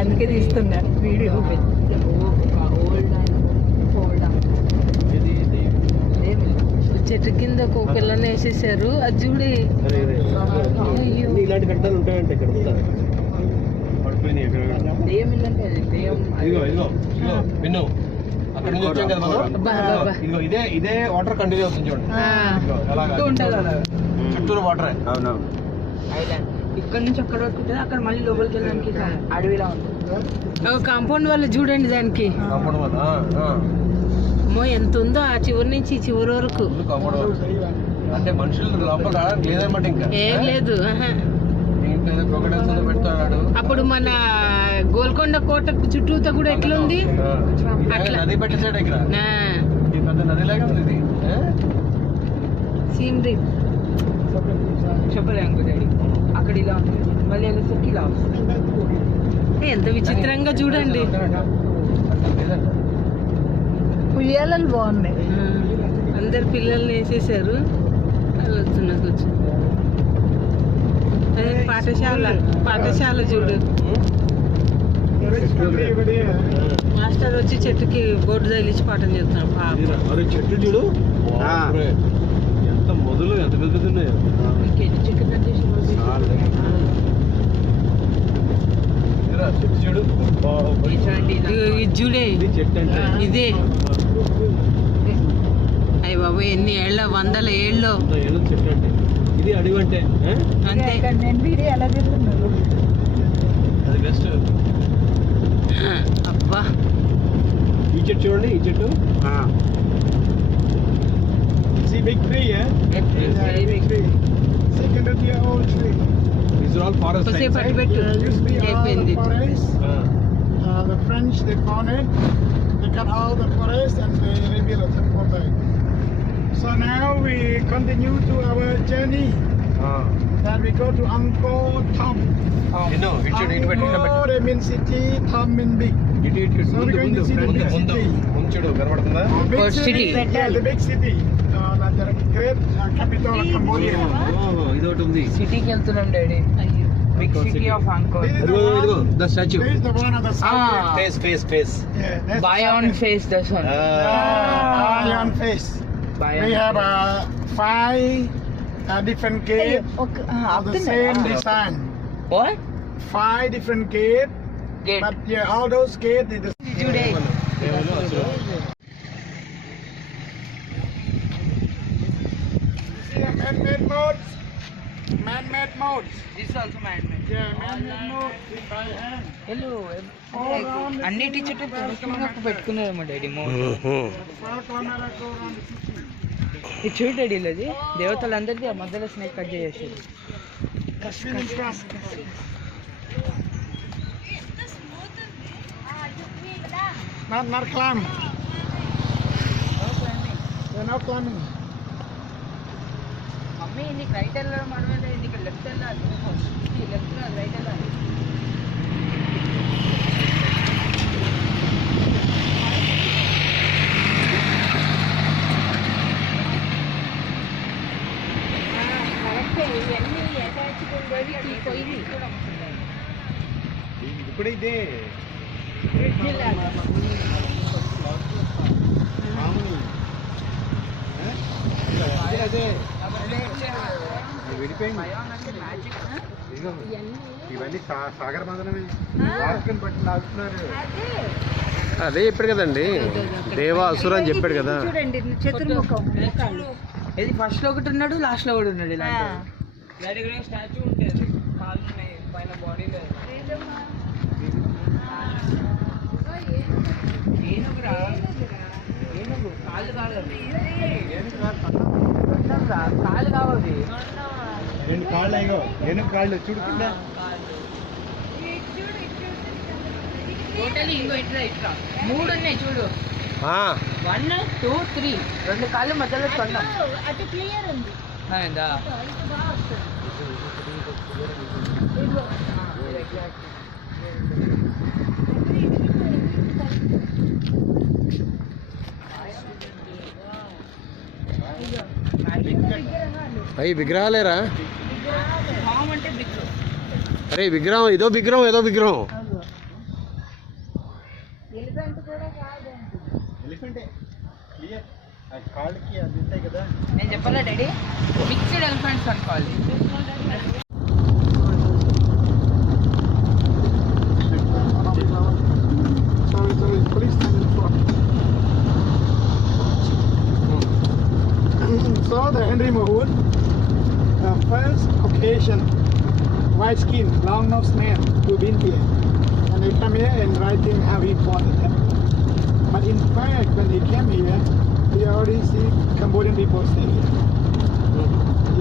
అందుకే తీస్తున్నా వీడియో. చెట్టు కింద ఒక పిల్లని వేసేసారు, అది చూడే. ఇలాంటి కట్టాలు ఉంటాయంటే ఇక్కడ పడిపోయినాయి. అక్కడ నుంచి వచ్చాం కదా మనం. ఇదే వాటర్ కంటిన్యూ అవుతుంది చూడండి, చుట్టూరు వాటర్. అవునవును. ఇక్కడ నుంచి అక్కడ వరకు ఉంటుంది, అక్కడ మళ్ళీ లోపలికి వెళ్ళడానికి అడవిలా ఉంటుంది. కాంపౌండ్ వల్ల చూడండి దానికి. కాంపౌండ్ వల్ల అమ్మో ఎంత ఉందో ఆ చివరి నుంచి ఈ చివరి వరకు. అంటే మనుషులు లోపల రావడానికి లేదన్నమాట, ఇంకా ఏం లేదు. అప్పుడు మన గోల్కొండ కోట చుట్టూతో కూడా ఎట్లుంది అట్లా నది పెట్టేసాడు ఇక్కడ. పెద్ద నదిలాగా ఉంది ఇది. సీనరీ చెప్పలేము డాడీ. అక్కడ ఇలా మళ్ళీ వెళ్ళేసరికి ఇలా వస్తుంది. ఎంత విచిత్రంగా చూడండి. ఉయ్యాలలు బాగున్నాయి. అందరు పిల్లల్ని వేసేసారు. వాళ్ళు వస్తున్నా కూర్చో. అదే పాఠశాల చూడు. మాస్టర్ వచ్చి చెట్టుకి బోర్డు తగిలించి పాఠం చెప్తున్నాడు. చెట్టు చూడు ఎంత మొదలు, ఎంత పెద్ద ఉన్నాయో. చెట్టు చూడు, ఇది చూడే ఇదే. అయ్య బాబు ఎన్ని ఏళ్ళ, 100 ఏళ్ళు చెట్టు అంటే ఇది అడవి అంటే అంతే. అది బెస్ట్. అబ్బా ఈ చెట్టు చూడండి, ఈ చెట్టు. Big tree, yeah? Very big tree. 600-year-old tree. These are all forest sites. Used to be all forest. The French, they found it. They cut all the forest and they rebuilt it for back. So now we continue to our journey. Then we go to Angkor Thom. You know, it should Angkor, they mean city, Thom mean big. So we're going to see the big city. Big city. Yeah, the big city. The great capital of Cambodia. ఇదొకటి ఉంది. సిటీకి వెళ్తున్నాం daddy. Big city of Angkor. The statue. This is the one of the south. Face. Yeah, that's Bion face, this one. Bion face. We have 5 different gates of the same design. What? 5 different gates. But yeah, all those gates is the Today. man-made modes. Man-made modes. This is also man-made. Yeah, man-made modes by hand. Hello. అన్నిటి చుట్టూ పెట్టుకున్నారమ్మా daddy. Far corner go around the city. ఇది చూడు డాడీ, ఇది దేవతలందరిది ఆ మధ్యలో snake cut చేసేది. Not climb. They're not climbing. Mummy నీకు రైట్ వెళ్ళాలి, మనమే నీకు లెఫ్ట్ వెళ్ళాలి. లెఫ్ట్ రైట్ వెళ్ళాలి. ఇది కూడా ఇదే. అదే విడిపోయింది. ఇవన్నీ సాగర మాత్రమే పట్టి లాగుతున్నారు. అదే చెప్పాడు కదండి, దేవా అసుర అని చెప్పాడు కదా. చూడండి చతుర్ముఖం. ఇది ఫస్ట్ లో ఒకటి ఉన్నాడు, లాస్ట్ లో కూడా ఉన్నాడు. ఇలా స్టాచ్యూ ఉంటుంది, కాళ్ళు ఉన్నాయి పైన, బాడీ లేదు. కాళ్ళు కావాలి. 2 కాళ్ళు అయ్యో, 8 కాళ్ళు చూడుకుంటా. టోటల్ ఇంకో ఇట్లా 3 ఉన్నాయి చూడు. 1 2 3 2 కాళ్ళు మధ్యలో కొండం. అటు క్లియర్ ఉంది. అయ్యి విగ్రహాలేరా? అరే విగ్రహం, ఏదో విగ్రహం. కాళ్ళకి అది ఉంటాయి కదా. నేను చెప్పాలా డాడీ, మిక్స్డ్ ఎలిఫెంట్స్ అనుకోవాలి. So the Henry Mahood, the first Caucasian, white skin, long nosed man who been here, and they come here and writing how he fought the temple. But in fact, when they came here, we already see Cambodian people stay here.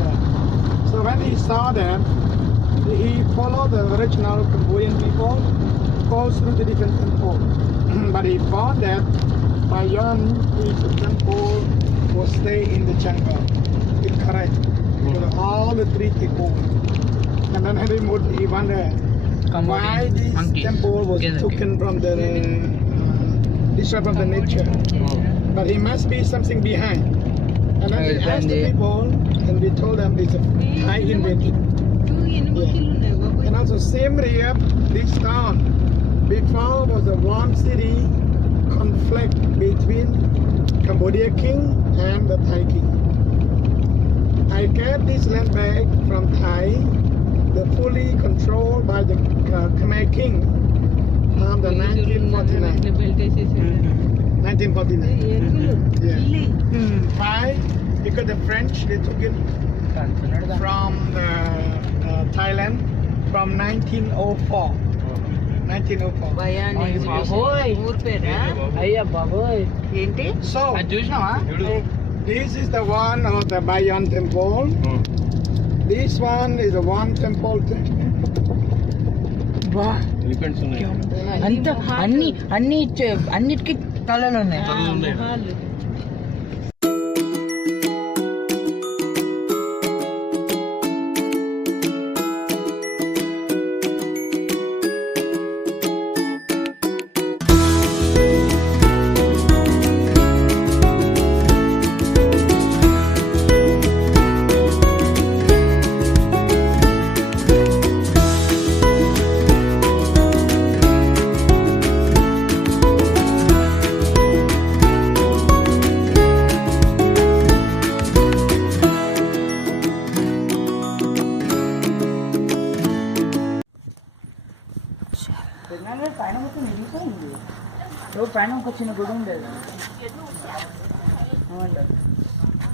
Yeah. So when he saw them, he followed the original Cambodian people, goes through the different temples. But he found that Bayon is a temple will stay in the jungle. It's correct. So all the three take over. And then Henry Mood, he wondered why this temple was taken from the destroyed from the nature. But he must be something behind. And then he asked the people, and we told them it's a Thai invention. Yeah. And also same area, this town before was a one city conflict between Cambodia king and the Thai king. I get this land back from Thai, the fully controlled by the Khmer king from the 1949. 1949. Yeah. Why? Because the French, they took it from the, Thailand from 1904. 1904. ఊరు పేరా? అయ్యా బాబోయ్, ఏంటి So, అది చూసినావా? this is the one of the Bayon temple. This one is the one temple. బా, ఎలిఫెంట్స్ ఉన్నాయి. అంత అన్నిటికి తలలు ఉన్నాయి. పైన మొత్తం నిలిపోయింది. పైన ఒక చిన్న గుడి ఉండేది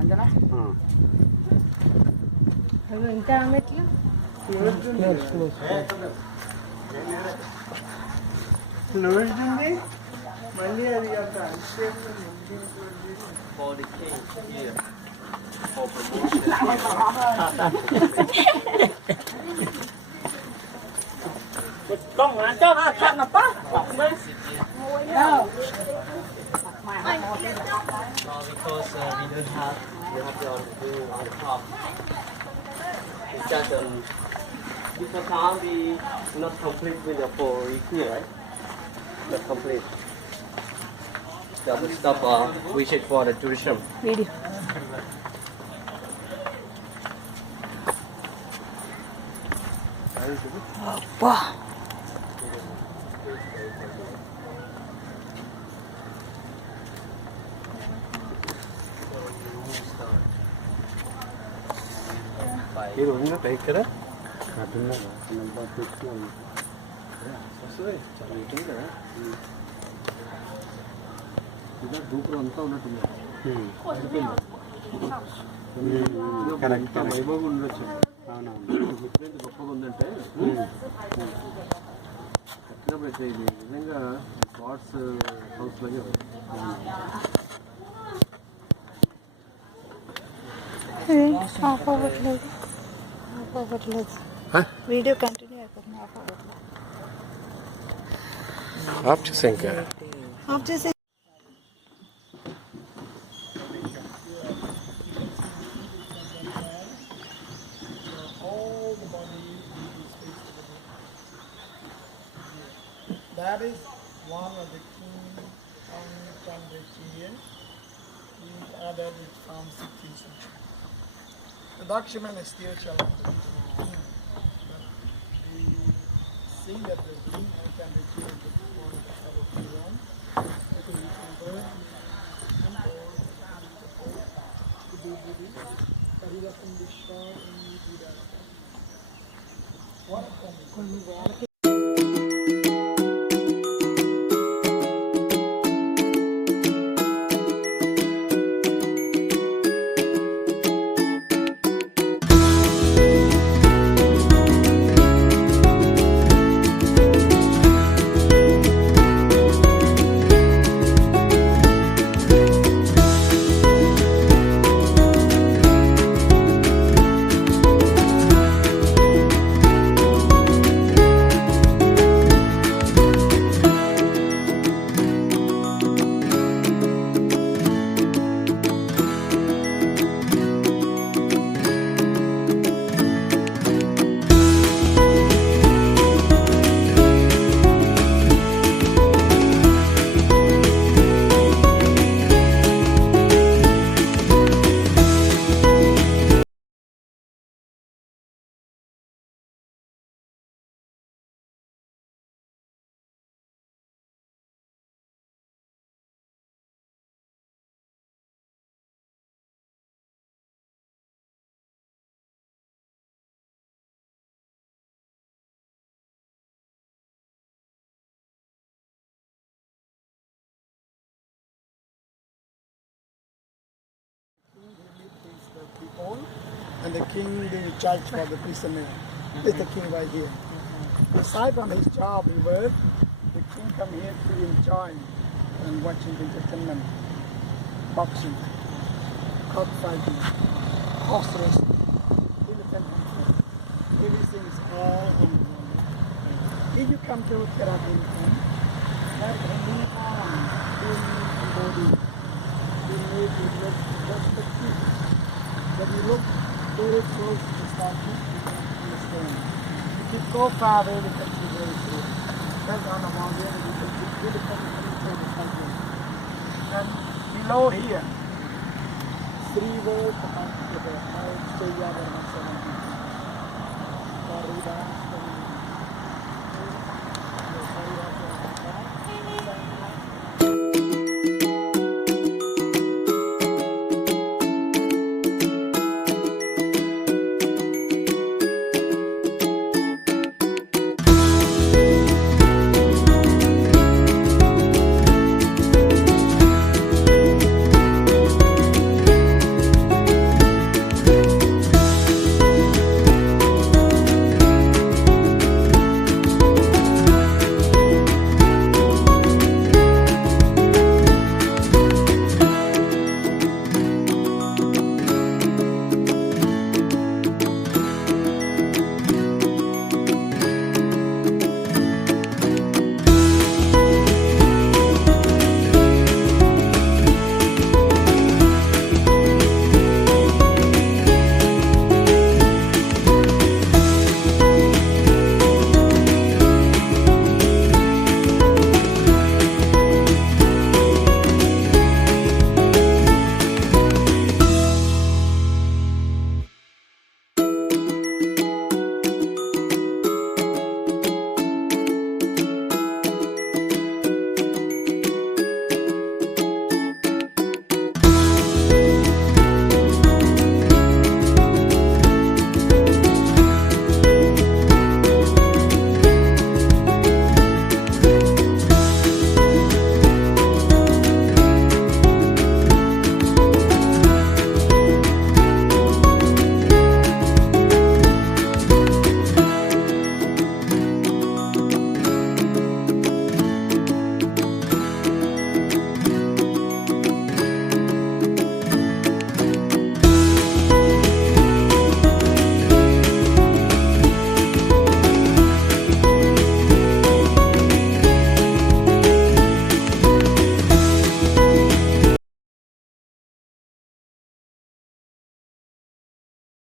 అంతనా? ఇంకా మెట్లు మళ్ళీ అది because we have to do on top. It's just because now we not complete with the four here, right? Not complete. That will stop visit for the tourism. Video అబ్బా, ఇది ఉన్నట్టు ఇక్కడ దూపురం అంతా ఉన్నట్టుంది. వైభవం ఉండొచ్చు. ఎప్పుడైతే గొప్పగా ఉందంటే కట్టినప్పుడు అయితే ఇది నిజంగా గాడ్స్ హౌస్ లాగే ఆఫ్ అవ్వట్లేదు, ఆఫ్ అవ్వట్లేదు. వీడియో కంటిన్యూ అయిపోతుంది. ఆఫ్ అవ్వట్లేదు. ఆఫ్ చేసా ఇంకా ఆఫ్ చేసి That is one of the king on Cambodian. The other is from 16th century. The document is still challenging. We see that the king of Cambodia is before the Pharaoh Pharaoh, because he converted the temple but he doesn't destroy any Buddha. What? People, and the king they judge for the prisoner. It's the king right here. Aside from his job, he work, the king come here to enjoy and watching the entertainment, boxing, cockfighting, horse racing, elephant hunting. Everything is all on one. If you come to Keratin, have any arm in the body, you need to just the key. When you look very close to the statue, you can understand. If you go far away, you can see very clear. That's on the mountain, you can see really close to the statue. And below here, 3 words about the Jaya Dharma